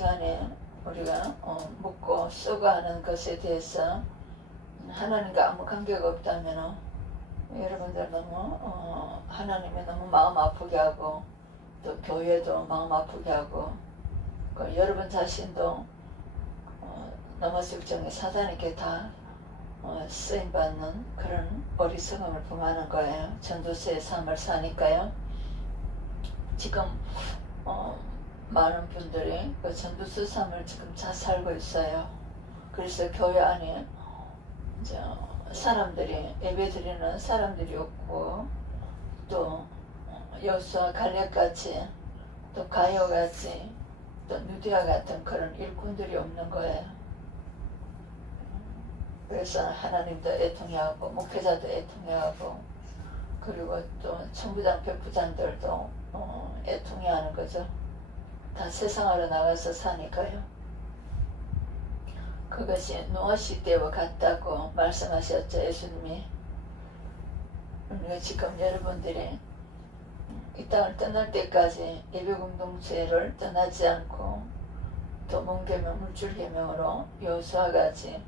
시간에 우리가 묻고 쏘고 하는 것에 대해서 하나님과 아무 관계가 없다면 여러분들 너무 하나님이 너무 마음 아프게 하고 또 교회도 마음 아프게 하고 여러분 자신도 너무 적정에 사단에게 다 쓰임받는 그런 어리석음을 범하는 거예요. 전도서의 삶을 사니까요. 지금 많은 분들이 그 전도서 삶을 지금 잘 살고 있어요. 그래서 교회 안에 사람들이 예배드리는 사람들이 없고 또 여수와 갈렙같이 또 가요같이 또 누디아 같은 그런 일꾼들이 없는 거예요. 그래서 하나님도 애통해하고 목회자도 애통해하고 그리고 또 천부장 백부장들도 애통해하는 거죠. 다 세상으로 나가서 사니까요. 그것이 노아 시대와 같다고 말씀하셨죠. 예수님이. 그러니까 지금 여러분들이 이 땅을 떠날 때까지 예배공동체를 떠나지 않고 또 문계명, 물줄계명으로 여호수아와 같이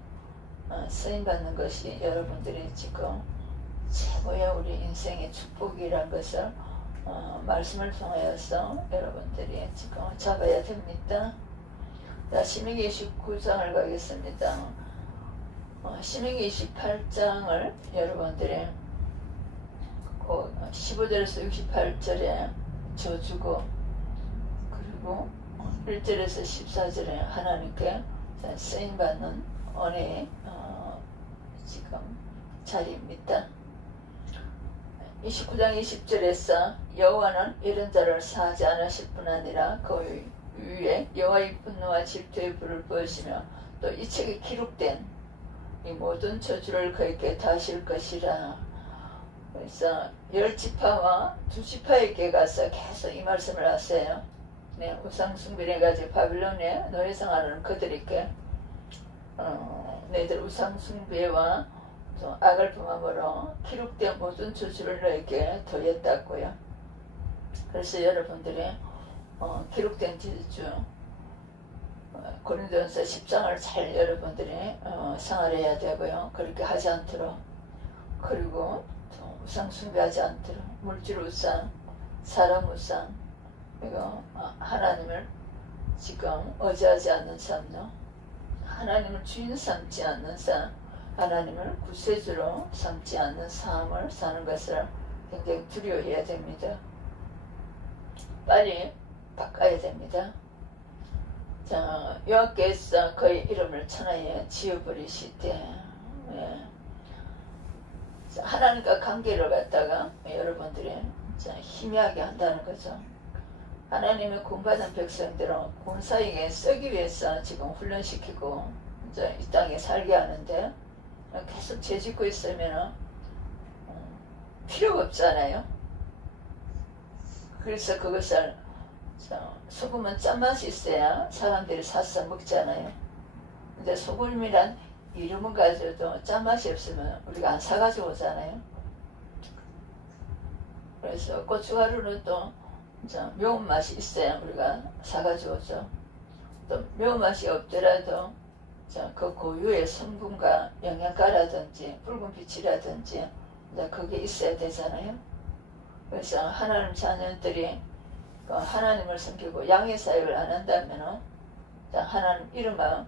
쓰임받는 것이 여러분들이 지금 최고의 우리 인생의 축복이란 것을 말씀을 통하여서 여러분들이 지금 잡아야 됩니다. 자, 신명기 29장을 가겠습니다. 신명기 28장을 여러분들이 15절에서 68절에 저주고 그리고 1절에서 14절에 하나님께 쓰임받는 은혜의 지금 자리입니다. 29장 20절에서 여호와는 이런 자를 사하지 않으실 뿐 아니라 그 위에 여호와의 분노와 질투의 불을 부으시며 또 이 책에 기록된 이 모든 저주를 그에게 다하실 것이라. 그래서 10지파와 2지파에게 가서 계속 이 말씀을 하세요. 네, 우상숭배를 가지고 바빌론에 노예 생활하는 그들에게 너희들 우상숭배와 또 악을 범함으로 기록된 모든 저주를 너에게 더했다고요. 그래서 여러분들이 기록된 저주 고린도전서 10장을 잘 여러분들이 생활해야 되고요. 그렇게 하지 않도록 그리고 또 우상 숭배하지 않도록 물질 우상, 사람 우상 그리고 하나님을 지금 의지하지 않는 삶도 하나님을 주인 삼지 않는 삶 하나님을 구세주로 삼지 않는 삶을 사는 것을 굉장히 두려워해야 됩니다. 빨리 바꿔야 됩니다. 자, 여호와께서 그의 이름을 천하에 지어버리시되 하나님과 관계를 갖다가 여러분들이 희미하게 한다는 거죠. 하나님의 구원받은 백성들은 군사에게 쓰기 위해서 지금 훈련시키고 이 땅에 살게 하는데 계속 죄짓고 있으면 필요가 없잖아요. 그래서 그것을 소금은 짠맛이 있어야 사람들이 사서 먹잖아요. 근데 소금이란 이름은 가져도 짠맛이 없으면 우리가 안 사가지고 오잖아요. 그래서 고춧가루는 또 매운맛이 있어야 우리가 사가지고 오죠. 또 매운맛이 없더라도 그 고유의 성분과 영양가라든지 붉은 빛이라든지 그게 있어야 되잖아요. 그래서 하나님 자녀들이 하나님을 섬기고 양의 사역을 안 한다면 하나님 이름만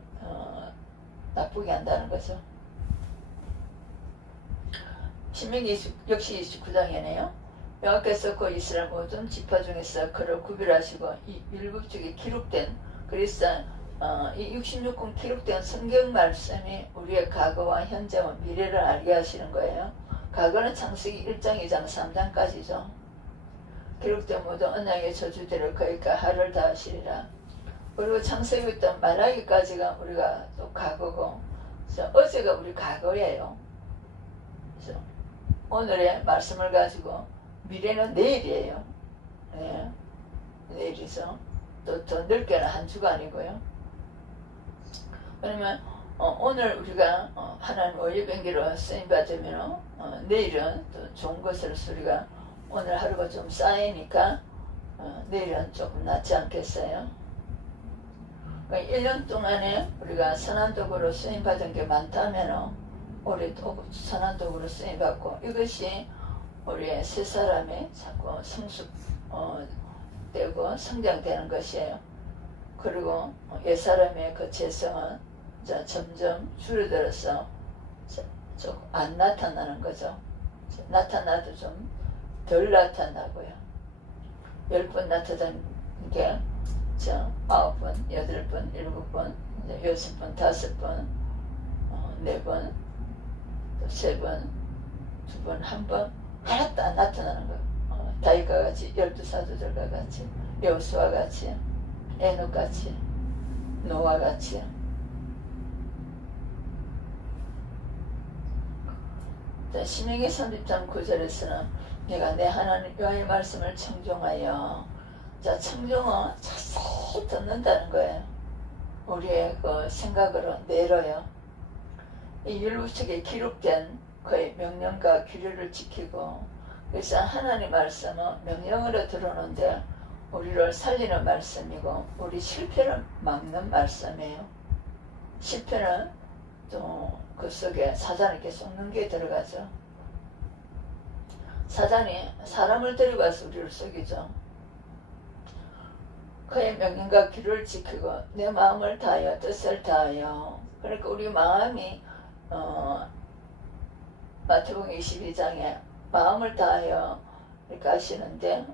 나쁘게 한다는 거죠. 신명기 역시 29장이네요. 여호와께서 그 이스라엘 모든 지파 중에서 그를 구별하시고 이 율법책에 기록된 그리스도 이 66권 기록된 성경 말씀이 우리의 과거와 현재와 미래를 알게 하시는 거예요. 과거는 창세기 1장, 2장, 3장까지죠. 기록된 모든 언약의 저주들을 그에게 하를 다하시리라. 그리고 창세기부터 말라기까지가 우리가 또 과거고 어제가 우리 과거예요. 그래서 오늘의 말씀을 가지고 미래는 내일이에요. 네. 내일이죠. 또 더 넓게는 한 주가 아니고요. 그러면 오늘 우리가 하나님 오예병기로 쓰임받으면 내일은 또 좋은 것을 우리가 오늘 하루가 좀 쌓이니까 내일은 조금 낫지 않겠어요? 그러니까 1년 동안에 우리가 선한독으로 쓰임받은 게 많다면 우리 선한독으로 쓰임받고, 이것이 우리의 세 사람이 자꾸 성숙되고 성장되는 것이에요. 그리고 옛 사람의 그 재성은 점점 줄어들어서 좀 안 나타나는 거죠. 나타나도 좀 덜 나타나고요. 10번 나타난 게 9번, 8번, 7번, 6번, 5번, 4번, 또 3번, 2번, 1번 하나도 안 나타나는 거예요. 다윗과 같이, 12사도들과 같이, 여호수아와 같이, 에녹 같이, 노아 같이. 신명기 30장 9절에서는 내가 내 하나님 여호와의 말씀을 청종하여, 청종은 자세히 듣는다는 거예요. 우리의 그 생각으로 내려요. 이 율법책에 기록된 그의 명령과 규례를 지키고, 그래서 하나님 말씀은 명령으로 들어오는데 우리를 살리는 말씀이고, 우리 실패를 막는 말씀이에요. 실패는 또 그 속에 사단이 계속 넘겨 들어가죠. 사단이 사람을 데려가서 우리를 속이죠. 그의 명령과 규례를 지키고 내 마음을 다하여 뜻을 다하여. 그러니까 우리 마음이 마태복음 22장에 마음을 다하여 이렇게 하시는데,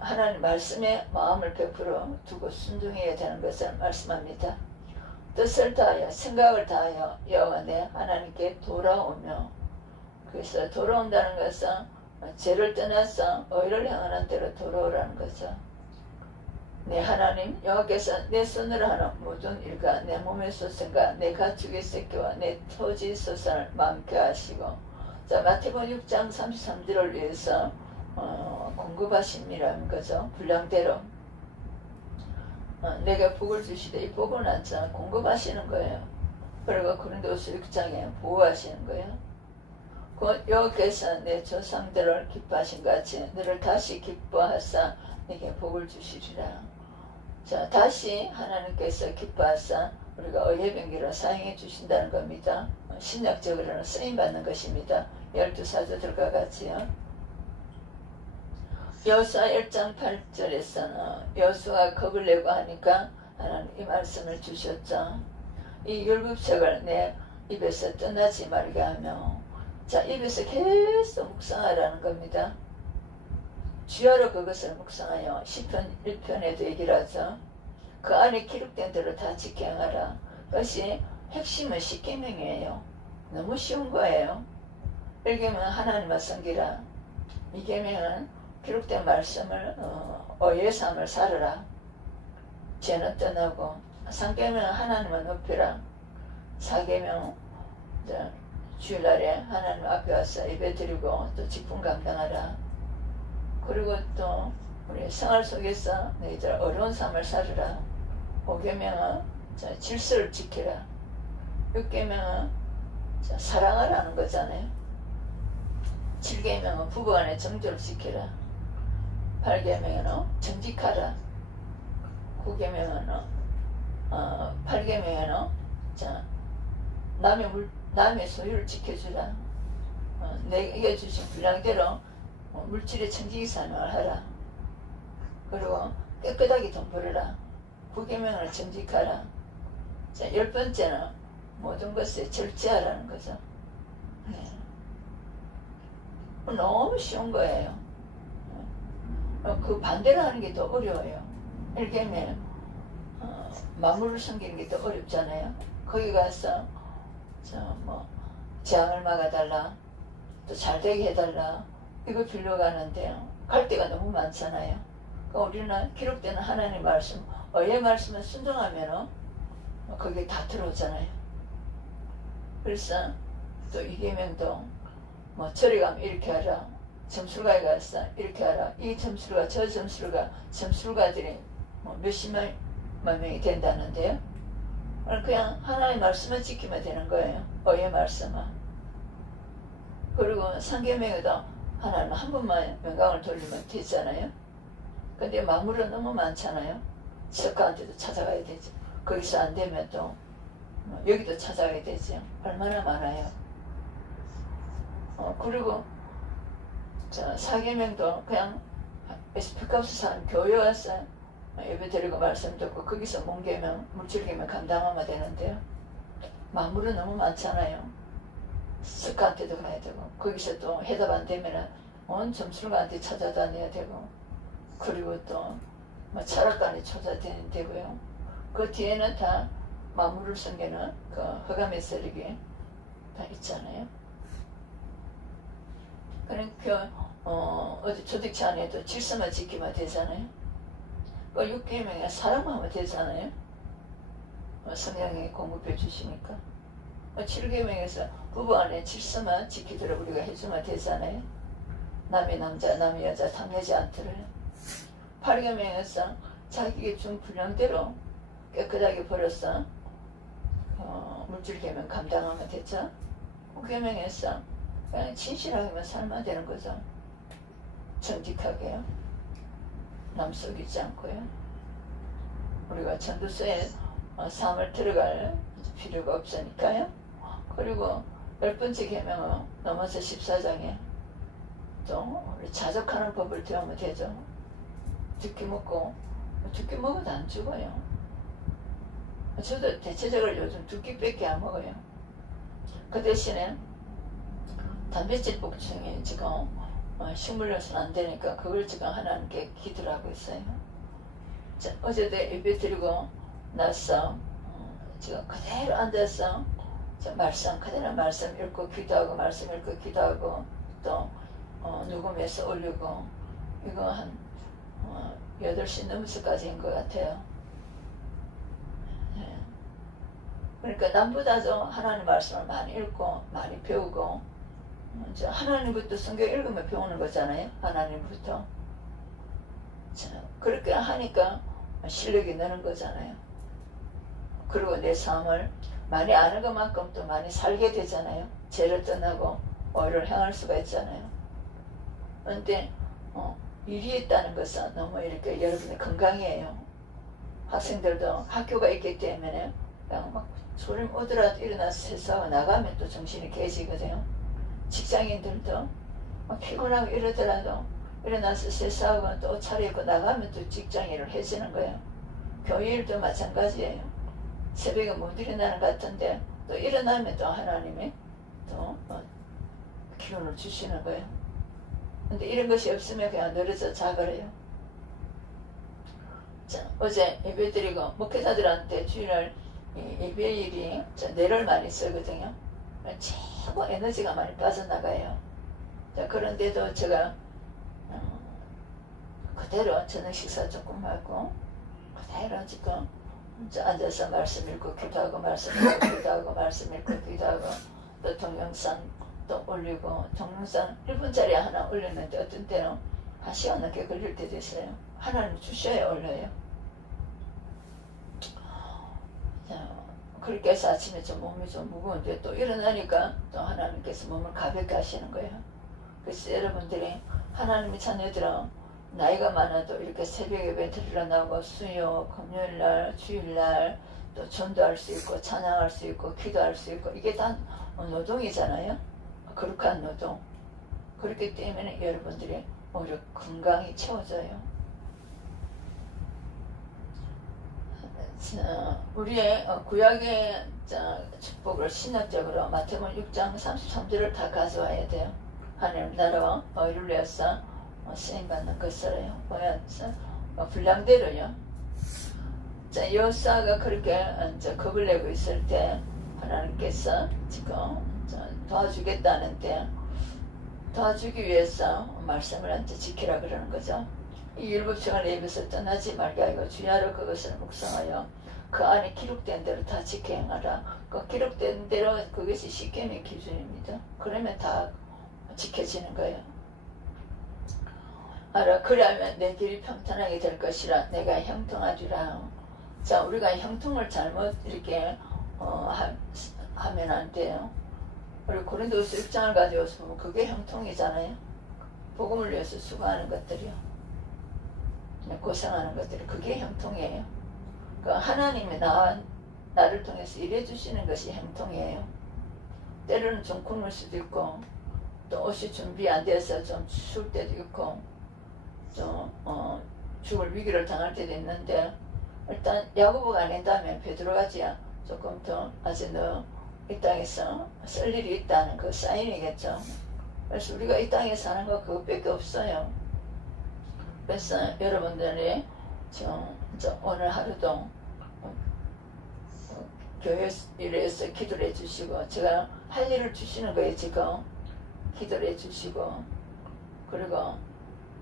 하나님 말씀에 마음을 100% 두고 순종해야 되는 것을 말씀합니다. 뜻을 다하여, 생각을 다하여 여호와 내 하나님께 돌아오며. 그래서 돌아온다는 것은 죄를 떠나서 의를 향하는 대로 돌아오라는 거죠. 내 하나님 여호와께서 내 손으로 하는 모든 일과 내 몸의 소생과 내 가축의 새끼와 내 토지 소산을 많게 하시고, 마태복음 6장 33절을 위해서 공급하심이라는 거죠. 분량대로 내가 복을 주시되 이 복은 공급하시는 거예요. 그리고 고린도서 6장에 보호하시는 거예요. 곧 여호와께서 내 조상들을 기뻐하신 같이 너를 다시 기뻐하사 내게 복을 주시리라. 다시 하나님께서 기뻐하사 우리가 의의 병기로 사용해 주신다는 겁니다. 신약적으로는 쓰임받는 것입니다. 12사도들과 같이요. 여호수아 1장 8절에서는 여호수아가 겁을 내고 하니까 하나님 이 말씀을 주셨죠. 이 율법책을 내 입에서 떠나지 말게 하며, 입에서 계속 묵상하라는 겁니다. 주야로 그것을 묵상하여 시편 1편에도 얘기를 하죠. 그 안에 기록된 대로 다 지켜 행하라. 그것이 핵심은 십계명이에요. 너무 쉬운 거예요. 1계명은 하나님을 섬기라. 2계명은 기록된 말씀을 의의 삶을 살아라. 죄는 떠나고. 3계명은 하나님을 높이라. 4계명은 주일날에 하나님 앞에 와서 예배드리고 또 직분 감당하라. 그리고 또 우리 생활 속에서 너희들 어려운 삶을 살으라. 5계명은 질서를 지키라. 6계명은 사랑하라는 거잖아요. 7계명은 부부간의 정조를 지키라. 8계명은 정직하라. 9계명은 8계명은 남의 소유를 지켜주라. 내게 주신 분량대로 물질의 청지기 사명을 하라. 그리고 깨끗하게 돈 벌어라. 9계명을 정직하라. 10번째는 모든 것에 절제하라는 거죠. 네. 너무 쉬운 거예요. 그 반대로 하는 게 더 어려워요. 1계명 만물을 섬기는 게 더 어렵잖아요. 거기 가서 재앙을 막아달라, 또 잘되게 해달라, 이거 빌려가는데요. 갈 데가 너무 많잖아요. 그러니까 우리는 기록되는 하나님 말씀, 의의 말씀을 순종하면 거기에 다 들어오잖아요. 그래서 또 2계명도 저리 가면 이렇게 하라, 점술가에 가서 이렇게 하라, 이 점술가 저 점술가, 점술가들이 몇십만 명이 된다는데요. 그냥 하나님의 말씀을 지키면 되는 거예요. 의의 말씀은. 그리고 3계명에도 하나님 한 번만 영광을 돌리면 되잖아요. 근데 만물은 너무 많잖아요. 지역가한테도 찾아가야 되죠. 거기서 안 되면 또 여기도 찾아가야 되죠. 얼마나 많아요. 그리고 사계명도 그냥 에스피카우스 사람 교회 와서 예배 드리고 말씀 듣고 거기서 몸개명 물질개명 감당하면 되는데요. 만물은 너무 많잖아요. 스카한테도 가야 되고 거기서 또 해답 안 되면 온 점술가한테 찾아다녀야 되고 그리고 또 철학관에 찾아다녀야 되고요. 그 뒤에는 다 만물을 섬기는 그 허감의 세력이 다 있잖아요. 그러니까 어디 조직체 안에도 질서만 지키면 되잖아요. 그 6계명에 사랑하면 되잖아요. 성령이 공급해 주시니까. 7계명에서 부부 안에 질서만 지키도록 우리가 해주면 되잖아요. 남의 남자, 남의 여자 탐내지 않도록. 8계명에서 자기에게 준 분량대로 깨끗하게 버려서 물질계명 감당하면 됐죠. 9계명에서 그냥 진실하게만 살면 되는 거죠. 정직하게요. 남 속이지 않고요. 우리가 전도서에 삶을 들어갈 필요가 없으니까요. 그리고 10번째 계명은 넘어서 14장에 또 우리 자족하는 법을 배우면 되죠. 두끼 먹고 두끼 먹어도 안 죽어요. 저도 대체적으로 요즘 두끼밖에 안 먹어요. 그 대신에 단백질 복충이 지금 식물로서는 안 되니까 그걸 지금 하나님께 기도를 하고 있어요. 자, 어제도 예배 드리고 나서 지금 그대로 앉아서 말씀 그대로 말씀 읽고 기도하고 말씀 읽고 기도하고 또 녹음해서 올리고 이거 한 8시 넘어서까지인 것 같아요. 네. 그러니까 남보다도 하나님 말씀을 많이 읽고 많이 배우고 하나님부터 성경 읽으면 배우는 거잖아요. 하나님부터. 자, 그렇게 하니까 실력이 느는 거잖아요. 그리고 내 삶을 많이 아는 것만큼 또 많이 살게 되잖아요. 죄를 떠나고 오히려 향할 수가 있잖아요. 그런데 일이 있다는 것은 너무 이렇게 여러분의 건강이에요. 학생들도 학교가 있기 때문에 그냥 막 소리 오더라도 일어나서 세수하고 나가면 또 정신이 개지거든요. 직장인들도 막 피곤하고 이러더라도 일어나서 세수하고 또 옷 차려입고 나가면 또 직장 일을 해지는 거예요. 교회 일도 마찬가지예요. 새벽에 못 일어나는 것 같은데 또 일어나면 또 하나님이 또 기운을 주시는 거예요. 근데 이런 것이 없으면 그냥 늘어져 자버려요. 자, 어제 예배드리고 목회자들한테 주일날 예배일이 뇌를 많이 쓰거든요. 최고 에너지가 많이 빠져나가요. 자, 그런데도 제가 그대로 저녁 식사 조금 하고 그대로 지금 앉아서 말씀 읽고 기도하고 말씀 읽고 기도하고 말씀 읽고 기도하고 또 동영상 또 올리고 동영상 1분짜리 하나 올렸는데 어떤 때는 1시간 넘게 걸릴 때도 있어요. 하나님 주셔야 올려요. 자, 그렇게 해서 아침에 좀 몸이 좀 무거운데 또 일어나니까 또 하나님께서 몸을 가볍게 하시는 거예요. 그래서 여러분들이 하나님의 자녀들은 나이가 많아도 이렇게 새벽 예배 드리러 나오고 수요, 금요일날, 주일날 또 전도할 수 있고 찬양할 수 있고 기도할 수 있고 이게 다 노동이잖아요. 거룩한 노동. 그렇기 때문에 여러분들이 오히려 건강이 채워져요. 우리의 구약의 축복을 신학적으로 마태복음 6장 33절을 다 가져와야 돼요. 하나님 나라와 의를 위해서 쓰임받는 것을요. 보면서 분량대로요. 자, 여호수아가 그렇게 겁을 내고 있을 때 하나님께서 지금 도와주겠다는데 도와주기 위해서 말씀을 지키라 그러는 거죠. 이 율법책을 내 입에서 떠나지 말게 하고 주야로 그것을 묵상하여 그 안에 기록된 대로 다 지켜 행하라. 그 기록된 대로 그것이 십계명의 기준입니다. 그러면 다 지켜지는 거예요. 알아. 그러면 내 길이 평탄하게 될 것이라 내가 형통하리라. 자, 우리가 형통을 잘못 이렇게 하면 안 돼요. 우리 고린도서 6장을 가져와서 보면 그게 형통이잖아요. 복음을 위해서 수고하는 것들이요. 고생하는 것들이 그게 형통이에요. 그 하나님이 나를 통해서 일해 주시는 것이 행통이에요. 때로는 좀 굶을 수도 있고, 또 옷이 준비 안 돼서 좀 추울 때도 있고, 좀 죽을 위기를 당할 때도 있는데, 일단 야고보가 아닌다면 베드로가지야 조금 더 아직 너 이 땅에서 쓸 일이 있다는 그 사인이겠죠. 그래서 우리가 이 땅에 사는 거 그것밖에 없어요. 그래서 여러분들이 오늘 하루도 교회 일에서 기도를 해주시고, 제가 할 일을 주시는 거예요. 지금 기도를 해주시고, 그리고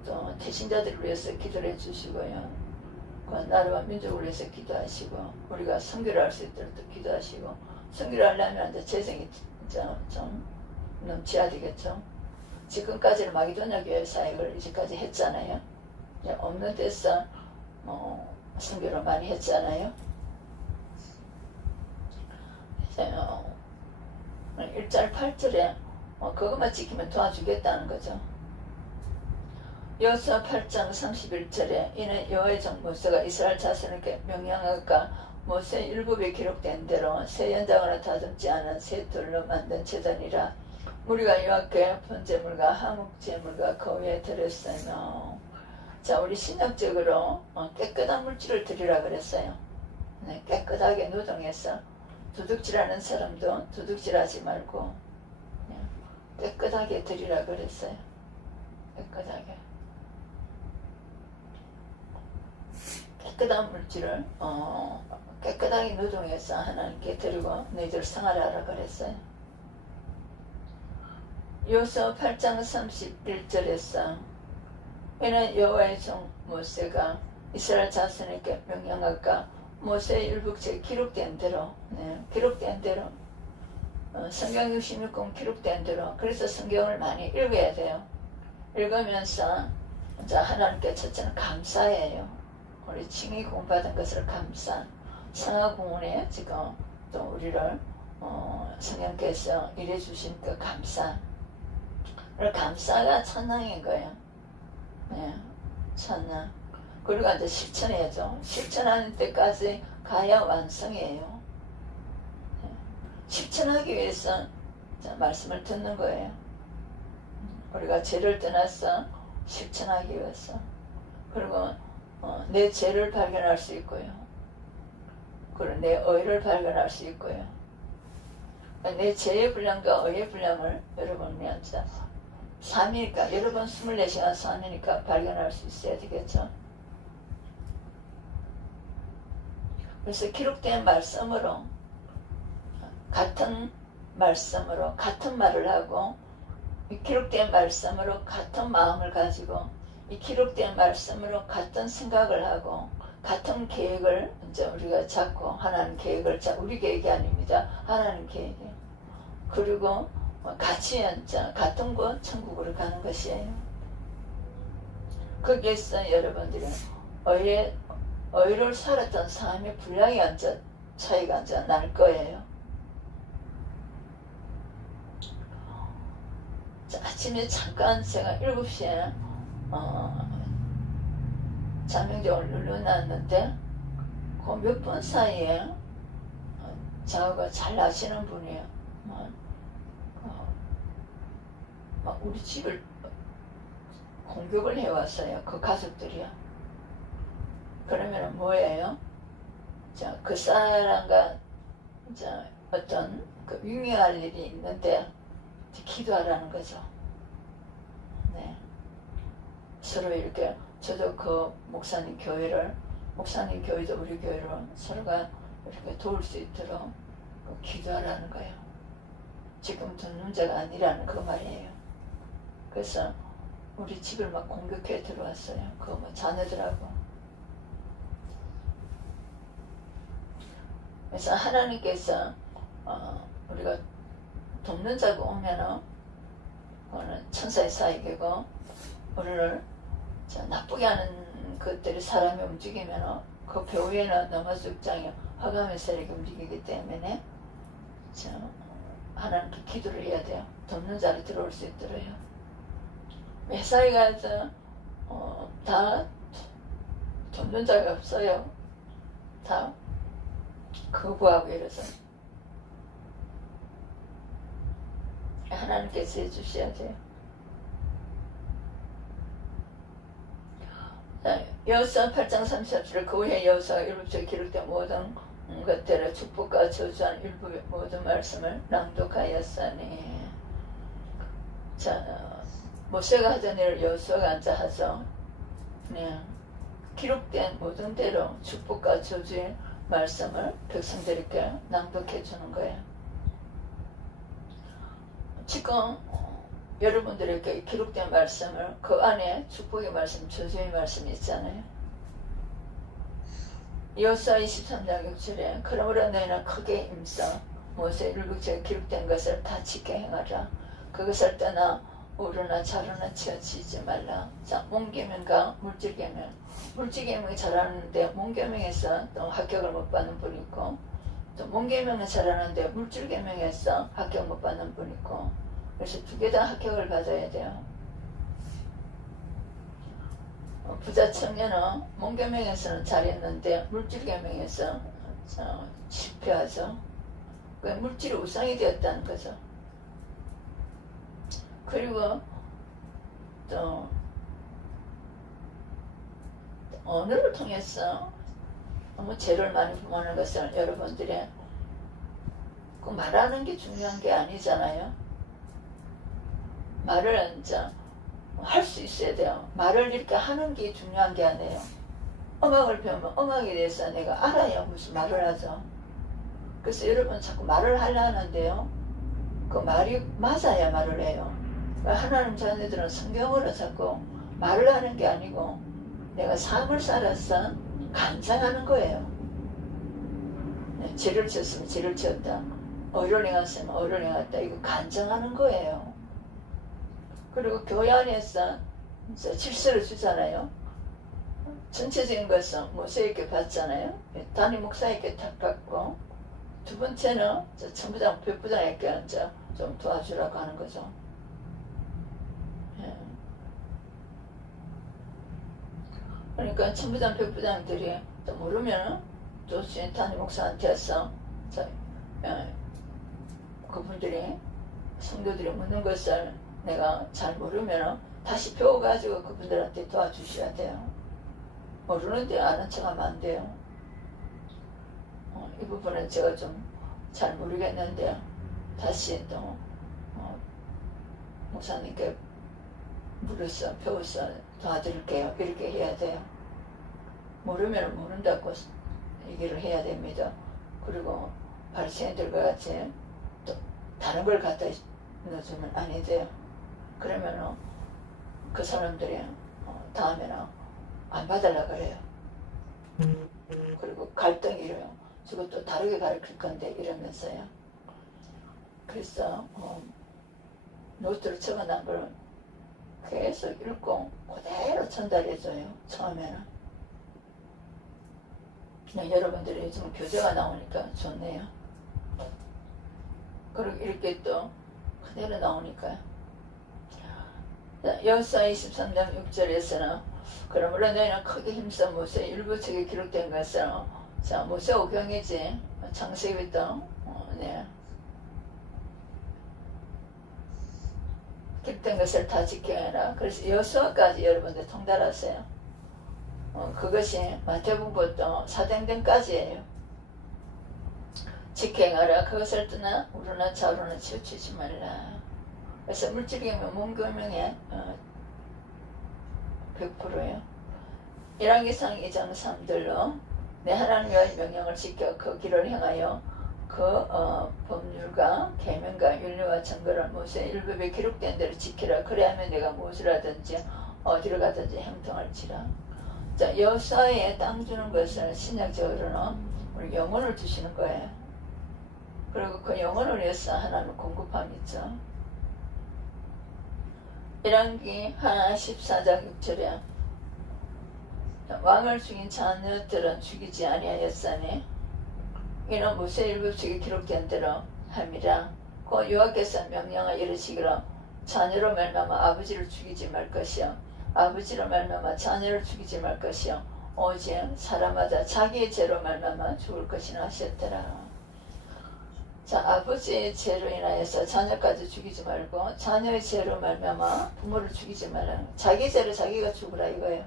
또 태신자들을 위해서 기도를 해주시고요. 그 나라와 민족을 위해서 기도하시고, 우리가 선교를 할 수 있도록 또 기도하시고, 선교를 하려면 이제 재정이 좀 넘쳐야 되겠죠. 지금까지는 마게도냐 교회 사역을 이제까지 했잖아요. 없는 데서 선교를 많이 했잖아요. 1절 8절에 그것만 지키면 도와주겠다는 거죠. 여호수아 8장 31절에 이는 여호와의 종 모세가 이스라엘 자손에게 명령하가 모세 율법에 기록된 대로 새 연장으로 다듬지 않은 새 돌로 만든 제단이라. 우리가 여호와께 번제물과 화목제물과 그 위에 드렸으며. 자, 우리 신학적으로 깨끗한 물질을 드리라 그랬어요. 네, 깨끗하게 노동해서 도둑질하는 사람도 도둑질하지 말고 깨끗하게 드리라 그랬어요. 깨끗하게. 깨끗한 물질을 깨끗하게 노동해서 하나님께 드리고 너희들 생활하라 그랬어요. 여호수아 8장 31절에서 이는 여호와의 종 모세가 이스라엘 자손에게 명령하가 모세의 율법책에 기록된 대로, 기록된 대로, 성경 66권 기록된 대로. 그래서 성경을 많이 읽어야 돼요. 읽으면서 하나님께 첫째는 감사해요. 우리 칭의 공부받은 것을 감사. 상하공원에 지금 또 우리를 성령께서 일해 주신 그 감사. 감사가 천당인 거예요. 네, 천당. 그리고 이제 실천해야죠. 실천하는 때까지 가야 완성이에요. 실천하기 위해서 말씀을 듣는 거예요. 우리가 죄를 떠나서 실천하기 위해서. 그리고 내 죄를 발견할 수 있고요. 그리고 내 의를 발견할 수 있고요. 내 죄의 분량과 의의 분량을 여러분이 앉아 3이니까 여러분 24시간 3이니까 발견할 수 있어야 되겠죠. 그래서 기록된 말씀으로 같은 말씀으로 같은 말을 하고, 이 기록된 말씀으로 같은 마음을 가지고, 이 기록된 말씀으로 같은 생각을 하고 같은 계획을 이제 우리가 잡고, 하나님 계획을 우리 계획이 아닙니다. 하나님 계획이에요. 그리고 같이 앉아 같은 곳 천국으로 가는 것이에요. 거기에서 여러분들은 의를 살았던 삶의 분량이 차이가 날 거예요. 자, 아침에 잠깐 제가 7시에 자명종을 눌러놨는데 그 몇 분 사이에 저하고 잘 아시는 분이에요. 우리 집을 공격을 해왔어요. 그 가족들이요. 그러면 뭐예요? 자, 그 사람과 어떤 그 유명할 일이 있는데 기도하라는 거죠. 네. 서로 이렇게, 저도 그 목사님 교회도 우리 교회를 서로가 이렇게 도울 수 있도록 기도하라는 거예요. 지금 돈 문제가 아니라는 그 말이에요. 그래서 우리 집을 막 공격해 들어왔어요. 그 자녀들하고. 그래서 하나님께서 우리가 돕는 자가 오면은 그거는 천사의 사역이고, 우리를 나쁘게 하는 것들이 사람이 움직이면은 그 배후에는 너마저 육장이 화감의 세력이 움직이기 때문에 하나님께 기도를 해야 돼요. 돕는 자로 들어올 수 있도록요. 회사에 가서 다 돕는 자가 없어요. 다 거부하고 이래서 하나님께서 해주셔야 돼요. 여호수아 8장 30절 그 후에 여호수아가 율법책에 기록된 모든 것들을 축복과 저주한 율법의 모든 말씀을 낭독하였으니. 자, 모세가 하던 일을 여호수아가 앉아 하죠. 기록된 모든 대로 축복과 저주의 말씀을 백성들에게 낭독해 주는 거예요. 지금 여러분들에게 기록된 말씀을 그 안에 축복의 말씀, 저주의 말씀이 있잖아요. 여호수아 23장 6절에 그러므로 너희는 크게 힘써 모세의 율법책에 기록된 것을 다 지켜 행하라. 그것을 떠나 우르나 좌로나 치우치지 말라. 자, 몸계명과 물질계명. 물질계명이 잘하는데 몸계명에서 또 합격을 못 받는 분이 있고, 또 몸계명은 잘하는데 물질계명에서 합격 못 받는 분이 있고, 그래서 두 개 다 합격을 받아야 돼요. 부자 청년은 몸계명에서는 잘했는데 물질계명에서 실패하죠. 그 물질이 우상이 되었다는 거죠. 그리고 또 언어를 통해서 너무 죄를 많이 범하는 것을 여러분들이 그 말하는 게 중요한 게 아니잖아요. 말을 이제 할 수 있어야 돼요. 말을 이렇게 하는 게 중요한 게 아니에요. 음악을 배우면 음악에 대해서 내가 알아야 무슨 말을 하죠. 그래서 여러분 자꾸 말을 하려는데요. 그 말이 맞아야 말을 해요. 하나님 자녀들은 성경으로 자꾸 말을 하는 게 아니고 내가 삶을 살아서 간증하는 거예요. 죄를 지었으면 죄를 지었다. 의를 행했으면 의를 행했다. 이거 간증하는 거예요. 그리고 교회 안에서 질서를 주잖아요. 전체적인 것은 모세에게 받잖아요. 담임 목사에게 탁 받고, 두 번째는 천부장, 백부장에게 좀 도와주라고 하는 거죠. 그러니까 천부장, 백부장들이 또 모르면 또 담임 목사한테서 그분들이 성도들이 묻는 것을 내가 잘 모르면 다시 배워가지고 그분들한테 도와주셔야 돼요. 모르는데 아는 척하면 안 돼요. 이 부분은 제가 좀 잘 모르겠는데 다시 또 목사님께 물어서 배워서 도와드릴게요. 이렇게 해야 돼요. 모르면 모른다고 얘기를 해야 됩니다. 그리고 바리새인들과 같이 또 다른 걸 갖다 넣어주면 아니 돼요. 그러면 그 사람들이 다음에는 안 받으려고 그래요. 그리고 갈등이 일어요. 저것도 다르게 가르칠 건데 이러면서요. 그래서 노트를 적어놓은 걸 계속 읽고 그대로 전달해줘요. 처음에는. 여러분들이 요즘 교재가 나오니까 좋네요. 그리고 이렇게 또 그대로 나오니까요. 여호수아 23장 6절에서는 그러므로 너희는 크게 힘써 모세 율법책에 기록된 것을 자 모세 오경이지 창세기부터 기록된 것을 다 지켜라. 그래서 여호수아까지 여러분들 통달하세요. 그것이 마태복음부터 사도행전까지예요. 지켜라. 그것을 떠나 우르나 좌로나 치우치지 말라. 그래서 물질계명, 몸계명의 100%예요. 열왕기상 2장 3절로 내 하나님의 명령을 지켜 그 길을 행하여 그 법률과 계명과 윤리와 증거를 모세 율법에 기록된 대로 지키라. 그래야면 내가 무엇을 하든지 어디로 가든지 형통할지라. 자, 여호수아에 땅 주는 것은 신약적으로는 우리 영혼을 주시는 거예요. 그리고 그 영혼을 위해서 하나님 공급함이 있죠. 열왕기 하 14장 6절에 왕을 죽인 자녀들은 죽이지 아니하였으니 이는 모세 율법책에 기록된 대로 함이라. 그 여호와께서 명령하여 이르시기로 자녀로 말미암아 아버지를 죽이지 말 것이요 아버지로 말미암아 자녀를 죽이지 말 것이요 오직 사람마다 자기의 죄로 말미암아 죽을 것이나 하셨더라. 자, 아버지의 죄로 인하여서 자녀까지 죽이지 말고 자녀의 죄로 말미암아 부모를 죽이지 말라. 자기 죄로 자기가 죽으라 이거예요.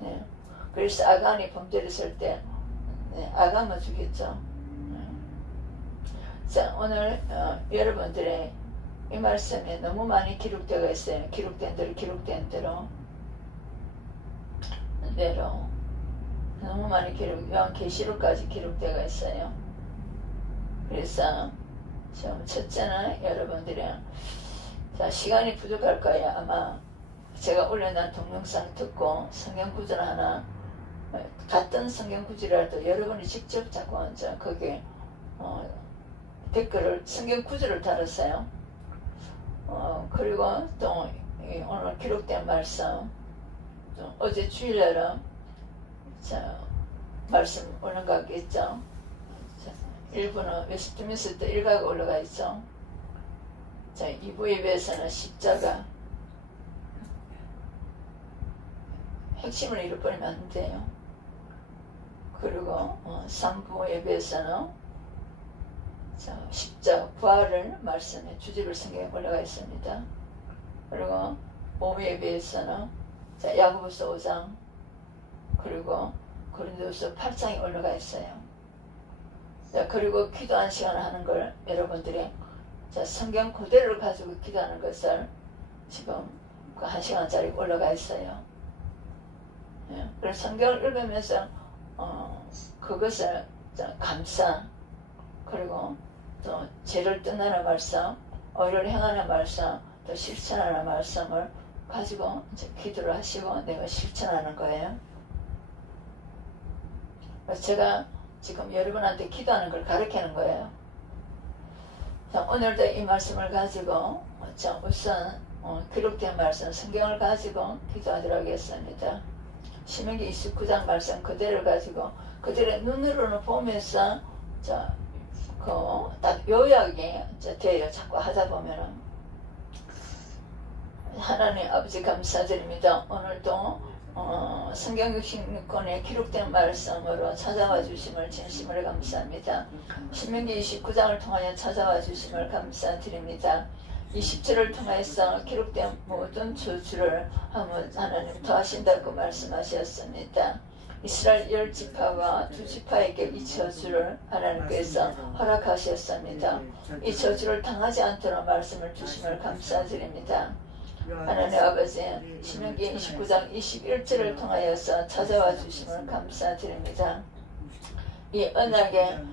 네. 그래서 아간이 범죄를 했을 때 아간만 죽였죠. 자, 오늘 여러분들의 이 말씀에 너무 많이 기록되어 있어요. 기록된 대로 너무 많이 요한계시록까지 기록되어 있어요. 그래서 지금 첫째는 여러분들이 자, 시간이 부족할 거예요. 아마 제가 올려놓은 동영상 듣고 성경 구절 하나 같은 성경 구절이라도 여러분이 직접 자꾸 앉아 거기에 댓글을 성경 구절을 달았어요. 그리고 또 오늘 기록된 말씀 또 어제 주일날은 자, 말씀 올라가 있죠. 일부는 웨스트민스터 일가가 올라가 있죠. 자, 2부 예배에서는 십자가 핵심을 잃어버리면 안 돼요. 그리고 3부 예배에서는 자, 십자가 부활을 말씀에 주제로 성경에 올라가 있습니다. 그리고 5부 예배에서는 자, 야고보서 5장 그리고 고린도서 8장이 올라가 있어요. 자, 그리고 기도한 시간을 하는 걸 여러분들이 자, 성경 그대로를 가지고 기도하는 것을 지금 그 1시간짜리 올라가 있어요. 예, 그래서 성경을 읽으면서 그것을 자, 감사 그리고 또 죄를 떠나는 말씀, 의를 행하는 말씀, 또 실천하는 말씀을 가지고 이제 기도를 하시고 내가 실천하는 거예요. 그래서 제가 지금 여러분한테 기도하는 걸 가르치는 거예요. 자, 오늘도 이 말씀을 가지고 자, 우선 기록된 말씀 성경을 가지고 기도하도록 하겠습니다. 신명기 29장 말씀 그대로 가지고 그대로 눈으로는 보면서 자, 딱 요약이 돼요. 자꾸 하다 보면은 하나님 아버지 감사드립니다. 오늘도 성경 66권에 기록된 말씀으로 찾아와 주심을 진심으로 감사합니다. 신명기 29장을 통하여 찾아와 주심을 감사드립니다. 20절을 통해서 기록된 모든 저주를 하나님 더하신다고 말씀하셨습니다. 이스라엘 10지파와 2지파에게 이 저주를 하나님께서 허락하셨습니다. 이 저주를 당하지 않도록 말씀을 주심을 감사드립니다. 하나님 아버지 신명기 29장 21절을 통하여서 찾아와 주심을 감사드립니다. 이 언약의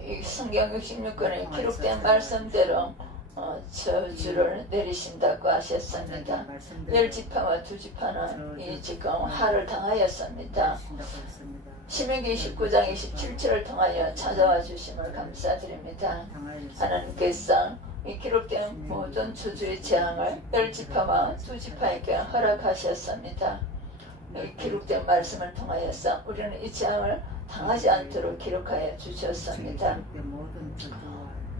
이 성경 66권에 기록된 말씀대로 저주를 내리신다고 하셨습니다. 10지파와 2지파는 이 지금 하를 당하였습니다. 신명기 29장 27절을 통하여 찾아와 주심을 감사드립니다. 하나님께서 이 기록된 모든 저주의 재앙을 10지파와 2지파에게 허락하셨습니다. 이 기록된 말씀을 통하여서 우리는 이 재앙을 당하지 않도록 기록하여 주셨습니다.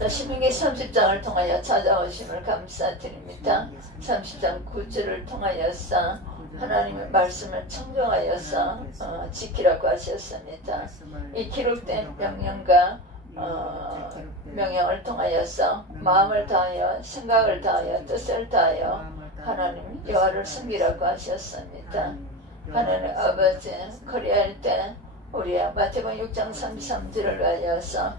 또 신명기 30장을 통하여 찾아오심을 감사드립니다. 30장 9절을 통하여서 하나님의 말씀을 청정하여서 지키라고 하셨습니다. 이 기록된 명령과 명령을 통하여서 마음을 다하여 생각을 다하여 뜻을 다하여 하나님 여호와를 섬기라고 하셨습니다. 하나님 아버지 그리할 때 우리의 마태복음 6장 33절을 위하여서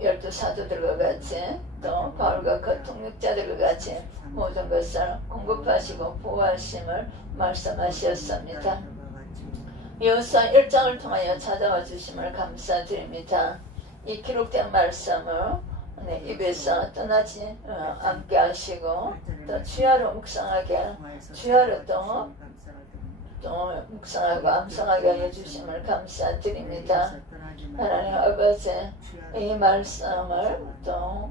12사도들과 같이 또 바울과 그 통역자들과 같이 모든 것을 공급하시고 보호하심을 말씀하셨습니다. 여호수아 1장을 통하여 찾아와 주심을 감사드립니다. 이 기록된 말씀을 입에서 떠나지 않게 하시고 또 주야로 묵상하게 주야로 또 묵상하고 암송하게 하여 주심을 감사드립니다. 하나님 아버지 이 말씀을 또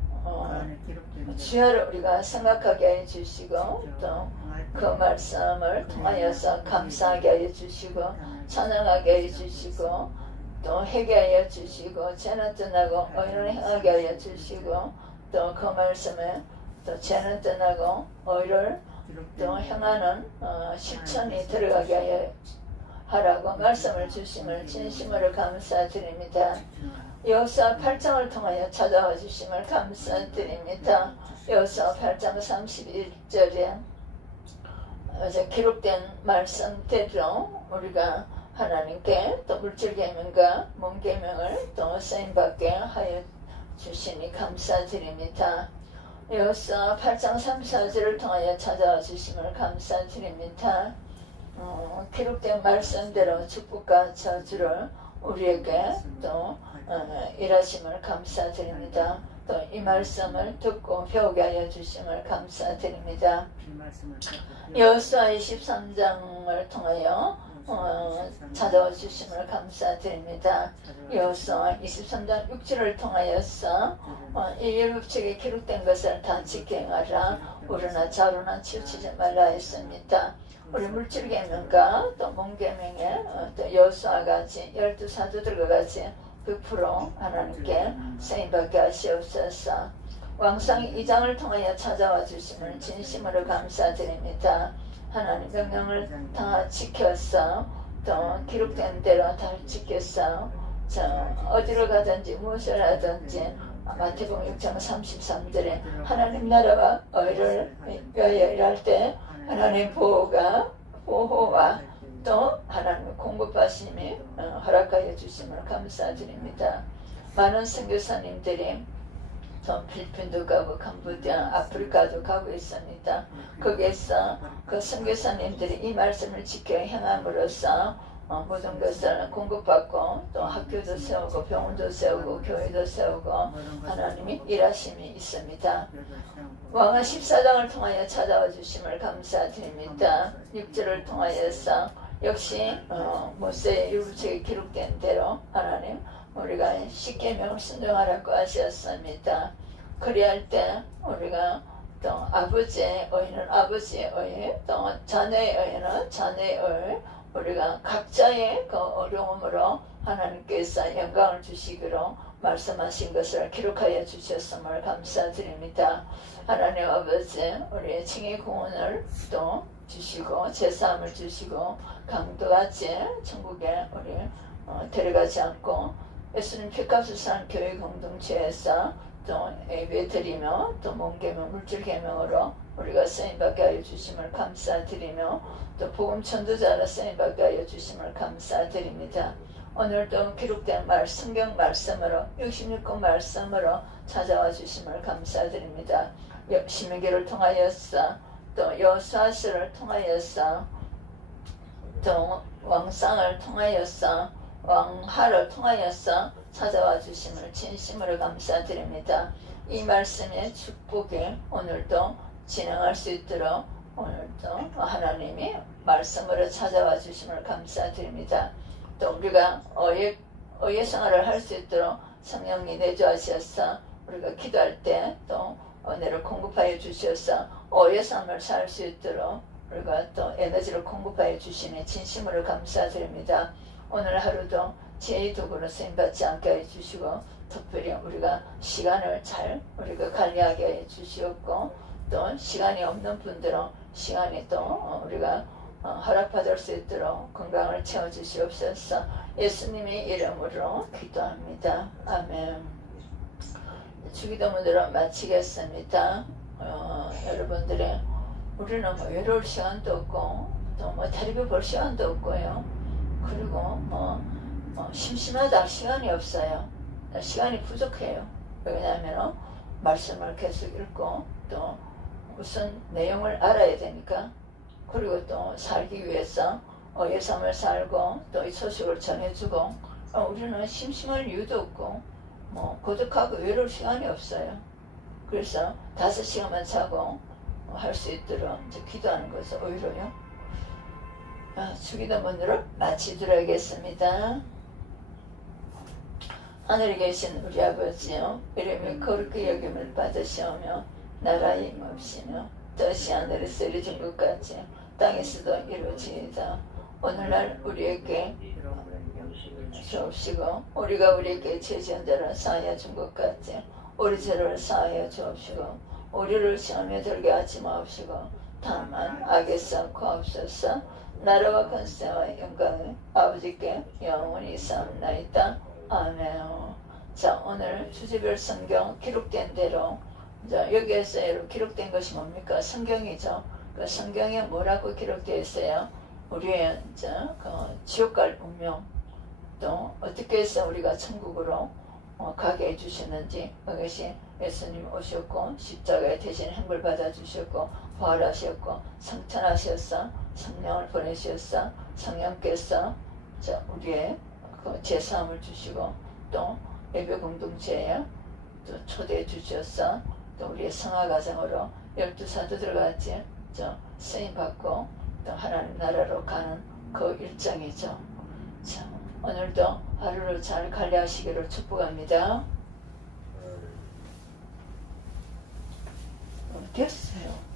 주야로 우리가 생각하게 해주시고 또 그 말씀을 통하여서 감사하게 하여 주시고 찬양하게 해주시고 또 회개하여 주시고 죄는 떠나고 의를 행하게 하여 주시고 또 그 말씀에 또 죄는 떠나고 의를 또 향하는 실천이 들어가게 하라고 말씀을 주심을 진심으로 감사드립니다. 여호수아 8장을 통하여 찾아와 주심을 감사드립니다. 여호수아 8장 31절에 어제 기록된 말씀대로 우리가 하나님께 또 물질 계명과 몸 계명을 또 쓰임받게 하여 주시니 감사드립니다. 여호수아 8장 34절을 통하여 찾아와 주심을 감사드립니다. 기록된 말씀대로 축복과 저주를 우리에게 또 일하심을 감사드립니다. 또 이 말씀을 듣고 배우게 하여 주심을 감사드립니다. 여호수아 23장을 통하여 찾아와 주심을 감사드립니다. 여호수아 23장 6절을 통하여서 이 율법책에 기록된 것을 다 지켜 행하라. 우러나 자로나 치우치지 말라 했습니다. 우리 물질 계명과 또 몸 계명에 또 여호수아 같이 12사도들과 같이 100% 하나님께 쓰임받게 하시옵소서. 왕상 2장을 통하여 찾아와 주심을 진심으로 감사드립니다. 하나님 명령을 다 지켜서 또 기록된 대로 다 지켜서 어디로 가든지 무엇을 하든지 마태복음 6장 33절에 하나님 나라와 의를 위하여 일할 때 하나님 보호와 또 하나님 공급하심이 허락하여 주심을 감사드립니다. 많은 선교사님들이 필리핀도 가고 캄보디아, 아프리카도 가고 있습니다. 거기에서 그 선교사님들이 이 말씀을 지켜 행함으로써 모든 것을 공급받고 또 학교도 세우고 병원도 세우고 교회도 세우고 하나님이 일하심이 있습니다. 왕하 14장을 통하여 찾아와 주심을 감사드립니다. 6절을 통하여서 역시 모세의 율법책에 기록된 대로 하나님 우리가 십계명을 순종하라고 하셨습니다. 그리할 때 우리가 또 아버지의 의는 아버지의 의, 또 자녀의 의는 자녀의 의, 우리가 각자의 그 어려움으로 하나님께서 영광을 주시기로 말씀하신 것을 기록하여 주셨음을 감사드립니다. 하나님 아버지 우리의 칭의 구원을 또 주시고 제사함을 주시고 강도같이 천국에 우리 데려가지 않고 예수님 피값을 산 교회 공동체에서 또 예배드리며 또 몸계명 물질계명으로 우리가 쓰임받게 하여 주심을 감사드리며 또 복음 전도자로 쓰임받게 하여 주심을 감사드립니다. 오늘도 기록된 성경 말씀으로 66권 말씀으로 찾아와 주심을 감사드립니다. 신명기를 통하여서 또 여호수아서를 통하여서 또 왕상을 통하여서 왕하를 통하여서 찾아와 주심을 진심으로 감사드립니다. 이 말씀의 축복이 오늘도 진행할 수 있도록 오늘도 하나님이 말씀으로 찾아와 주심을 감사드립니다. 또 우리가 의의 생활을 할 수 있도록 성령이 내주하셔서 우리가 기도할 때 또 은혜를 공급하여 주셔서 의의 삶을 살 수 있도록 우리가 또 에너지를 공급하여 주시니 진심으로 감사드립니다. 오늘 하루도 죄의 도구로 쓰임받지 않게 해주시고 특별히 우리가 시간을 잘 우리가 관리하게 해주시옵고 또 시간이 없는 분들은 시간이 또 우리가 허락받을 수 있도록 건강을 채워주시옵소서. 예수님의 이름으로 기도합니다. 아멘. 주기도문으로 마치겠습니다. 여러분들의 우리는 뭐 외로울 시간도 없고 또 뭐 텔레비 볼 시간도 없고요. 그리고 심심하다 시간이 없어요. 시간이 부족해요. 왜냐하면 말씀을 계속 읽고 또 우선 내용을 알아야 되니까 그리고 또 살기 위해서 의의 삶을 살고 또 이 소식을 전해주고 우리는 심심할 이유도 없고 고독하고 외로울 시간이 없어요. 그래서 5시간만 자고 할 수 있도록 이제 기도하는 것은 오히려요. 주기도문으로 마치도록 하겠습니다. 하늘에 계신 우리 아버지요, 이름이 거룩히 여김을 받으시오며 나라의 임옵시며 뜻이 하늘에서 이루어진 것 같이 땅에서도 이루어지이다. 오늘날 우리에게 주옵시고 우리가 우리에게 죄지은 자를 사하여 준 것 같이 우리 죄를 사하여 주옵시고 우리를 시험에 들게 하지 마옵시고 다만 악에서 구하옵소서. 나라와 권세와 영광을 아버지께 영원히 쌓옵나이다. 아멘. 자, 오늘 주제별 성경 기록된 대로, 자, 여기에서 기록된 것이 뭡니까? 성경이죠. 그 성경에 뭐라고 기록되어 있어요? 우리의 그 지옥 갈 운명, 또 어떻게 해서 우리가 천국으로 가게 해주셨는지, 그것이 예수님 오셨고 십자가에 대신 행을 받아주셨고 부활하셨고 성천하셨어, 성령을 보내셨어, 성령께서 우리의 그 제사함을 주시고 또 예배 공동체에 또 초대해 주셨어. 또 우리의 성화 과정으로 12사도들 같이 쓰임 받고 또 하나님 나라로 가는 그 일정이죠. 자, 오늘도 하루를 잘 관리하시기를 축복합니다. 됐어요.